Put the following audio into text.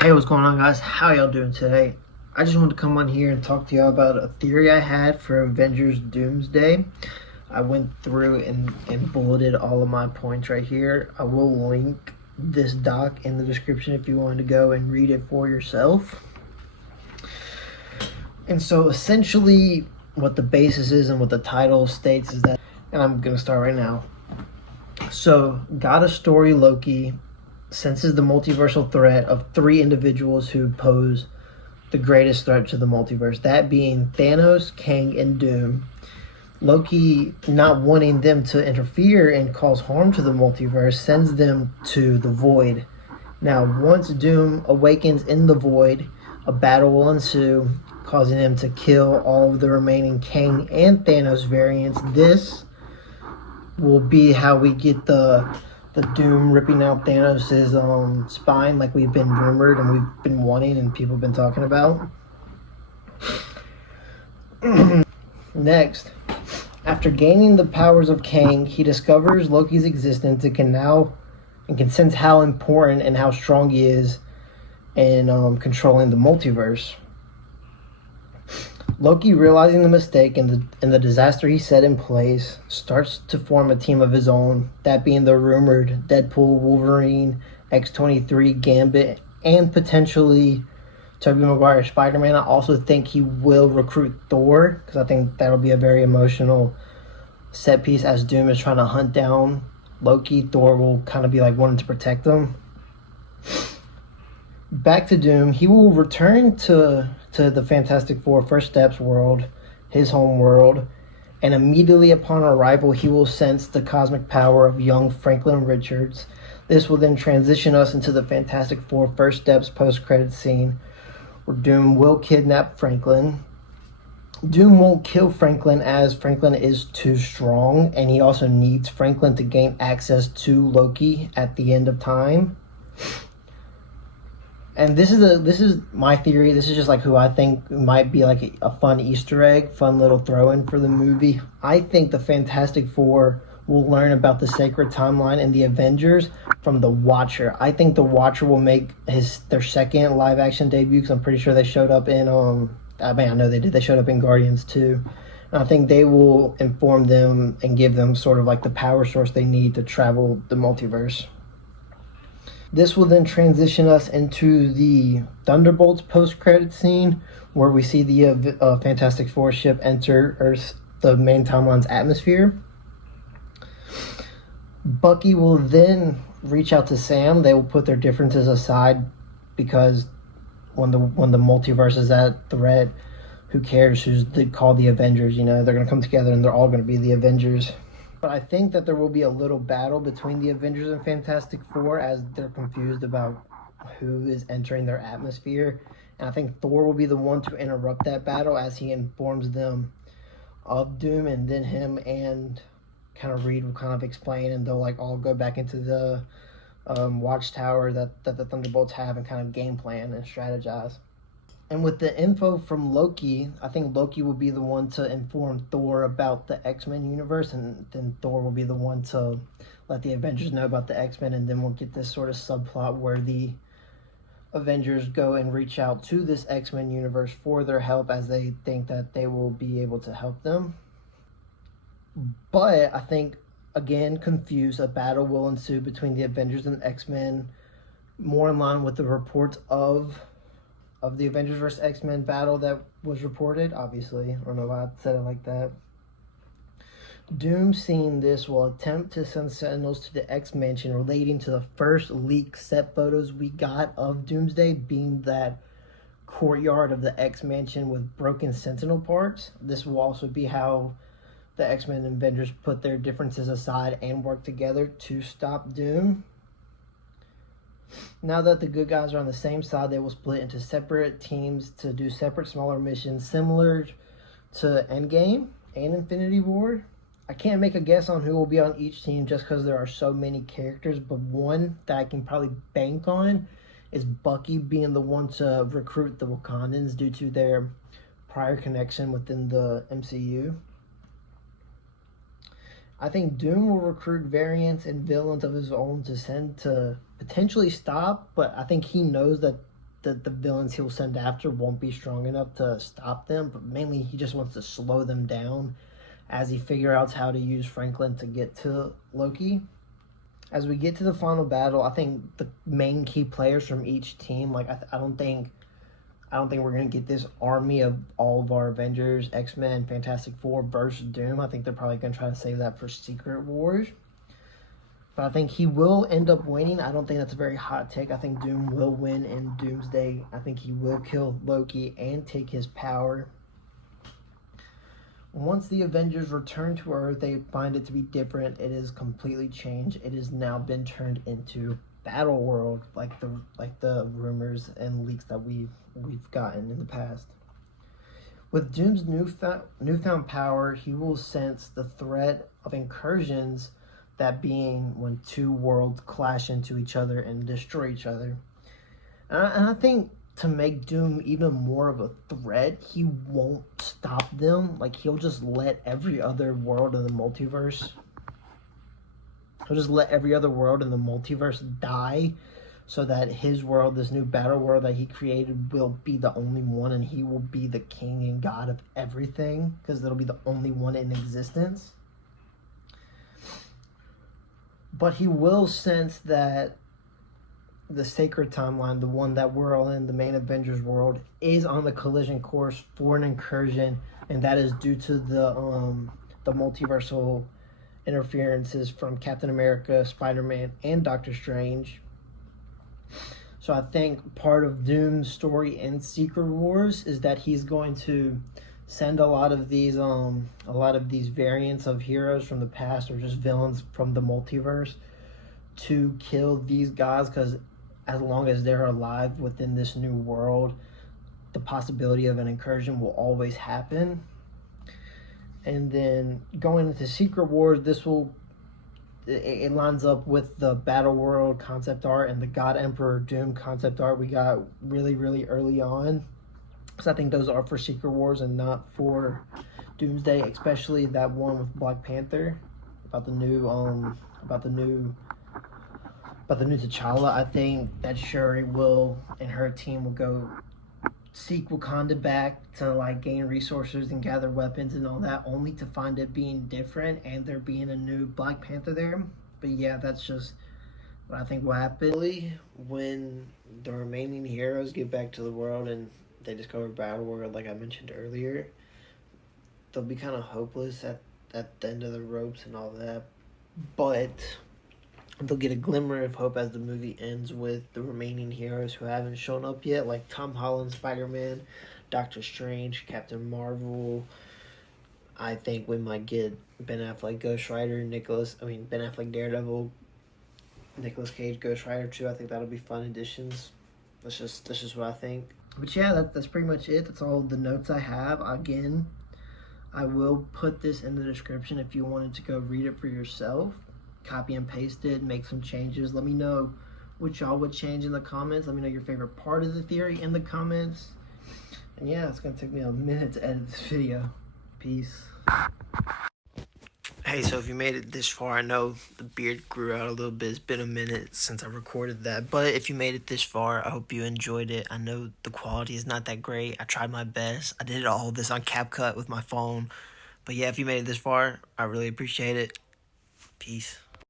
Hey, what's going on, guys? How y'all doing today? I just wanted to come on here and talk to y'all about a theory I had for Avengers Doomsday. I went through and bulleted all of my points right here. I will link this doc in the description if you wanted to go and read it for yourself. And so essentially what the basis is and what the title states is that, and I'm going to start right now. So, God of Story Loki senses the multiversal threat of three individuals who pose the greatest threat to the multiverse, that being Thanos, Kang, and Doom. Loki, not wanting them to interfere and cause harm to the multiverse, sends them to the Void. Now, once Doom awakens in the Void, a battle will ensue, causing him to kill all of the remaining Kang and Thanos variants. This will be how we get the Doom ripping out Thanos' spine, like we've been rumored and we've been wanting and people have been talking about. Next, after gaining the powers of Kang, he discovers Loki's existence and can sense how important and how strong he is in controlling the multiverse. Loki, realizing the mistake and the disaster he set in place, starts to form a team of his own, that being the rumored Deadpool, Wolverine, X-23, Gambit, and potentially Tobey Maguire Spider-Man. I also think he will recruit Thor, because I think that'll be a very emotional set piece as Doom is trying to hunt down Loki. Thor will kind of be like wanting to protect him. Back to Doom, he will return to the Fantastic Four First Steps world, his home world, and immediately upon arrival, he will sense the cosmic power of young Franklin Richards. This will then transition us into the Fantastic Four First Steps post-credits scene, where Doom will kidnap Franklin. Doom won't kill Franklin as Franklin is too strong, and he also needs Franklin to gain access to Loki at the end of time. And this is my theory. This is just like who I think might be like a fun Easter egg, fun little throw-in for the movie. I think the Fantastic Four will learn about the sacred timeline and the Avengers from the Watcher. I think the Watcher will make their second live-action debut, because I'm pretty sure they showed up in I know they did. They showed up in Guardians too. And I think they will inform them and give them sort of like the power source they need to travel the multiverse. This will then transition us into the Thunderbolts post-credit scene, where we see the Fantastic Four ship enter Earth's, the main timeline's atmosphere. Bucky will then reach out to Sam. They will put their differences aside, because when the multiverse is at threat, who cares who's called the Avengers? You know, they're going to come together and they're all going to be the Avengers. But I think that there will be a little battle between the Avengers and Fantastic Four, as they're confused about who is entering their atmosphere. And I think Thor will be the one to interrupt that battle, as he informs them of Doom, and then him and kind of Reed will kind of explain, and they'll like all go back into the watchtower that the Thunderbolts have and kind of game plan and strategize. And with the info from Loki, I think Loki will be the one to inform Thor about the X-Men universe, and then Thor will be the one to let the Avengers know about the X-Men, and then we'll get this sort of subplot where the Avengers go and reach out to this X-Men universe for their help, as they think that they will be able to help them. But I think, again, confused, a battle will ensue between the Avengers and X-Men, more in line with the reports of the Avengers vs. X-Men battle that was reported. Obviously, I don't know why I said it like that. Doom, seeing this, will attempt to send Sentinels to the X-Mansion, relating to the first leaked set photos we got of Doomsday being that courtyard of the X-Mansion with broken Sentinel parts. This will also be how the X-Men and Avengers put their differences aside and work together to stop Doom. Now that the good guys are on the same side, they will split into separate teams to do separate, smaller missions, similar to Endgame and Infinity War. I can't make a guess on who will be on each team, just because there are so many characters, but one that I can probably bank on is Bucky being the one to recruit the Wakandans due to their prior connection within the MCU. I think Doom will recruit variants and villains of his own to send to potentially stop, but I think he knows that the villains he'll send after won't be strong enough to stop them, but mainly he just wants to slow them down as he figures out how to use Franklin to get to Loki. As we get to the final battle, I think the main key players from each team, like I don't think we're gonna get this army of all of our Avengers, X-Men, Fantastic Four versus Doom. I think they're probably gonna try to save that for Secret Wars. But I think he will end up winning. I don't think that's a very hot take. I think Doom will win in Doomsday. I think he will kill Loki and take his power. Once the Avengers return to Earth, they find it to be different. It is completely changed. It has now been turned into Battle World, like the rumors and leaks that we've gotten in the past. With Doom's newfound power, he will sense the threat of incursions, that being when two worlds clash into each other and destroy each other. And I think to make Doom even more of a threat, he won't stop them. Like, he'll just let every other world in the multiverse die, so that his world, this new battle world that he created, will be the only one, and he will be the king and god of everything, because it'll be the only one in existence. But he will sense that the sacred timeline, the one that we're all in, the main Avengers world, is on the collision course for an incursion, and that is due to the multiversal interferences from Captain America, Spider-Man, and Doctor Strange. So I think part of Doom's story in Secret Wars is that he's going to send a lot of these variants of heroes from the past, or just villains from the multiverse, to kill these guys, because as long as they're alive within this new world, the possibility of an incursion will always happen. And then going into Secret Wars, it lines up with the Battle World concept art and the God Emperor Doom concept art we got really, really early on. Because I think those are for Secret Wars and not for Doomsday, especially that one with Black Panther about the new T'Challa. I think that Shuri and her team will go seek Wakanda back to like gain resources and gather weapons and all that, only to find it being different and there being a new Black Panther there. But yeah, that's just what I think will happen. When the remaining heroes get back to the world and they discover Battle World, like I mentioned earlier, they'll be kind of hopeless at the end of the ropes and all that. But they'll get a glimmer of hope as the movie ends with the remaining heroes who haven't shown up yet, like Tom Holland, Spider-Man, Doctor Strange, Captain Marvel. I think we might get Ben Affleck Ghost Rider, Ben Affleck Daredevil, Nicolas Cage Ghost Rider too. I think that'll be fun additions. That's just what I think. But yeah, that's pretty much it. That's all the notes I have. Again, I will put this in the description if you wanted to go read it for yourself. Copy and paste it, make some changes. Let me know what y'all would change in the comments. Let me know your favorite part of the theory in the comments. And yeah, it's gonna take me a minute to edit this video. Peace. Hey, so if you made it this far, I know the beard grew out a little bit. It's been a minute since I recorded that. But if you made it this far, I hope you enjoyed it. I know the quality is not that great. I tried my best. I did all this on CapCut with my phone. But yeah, if you made it this far, I really appreciate it. Peace.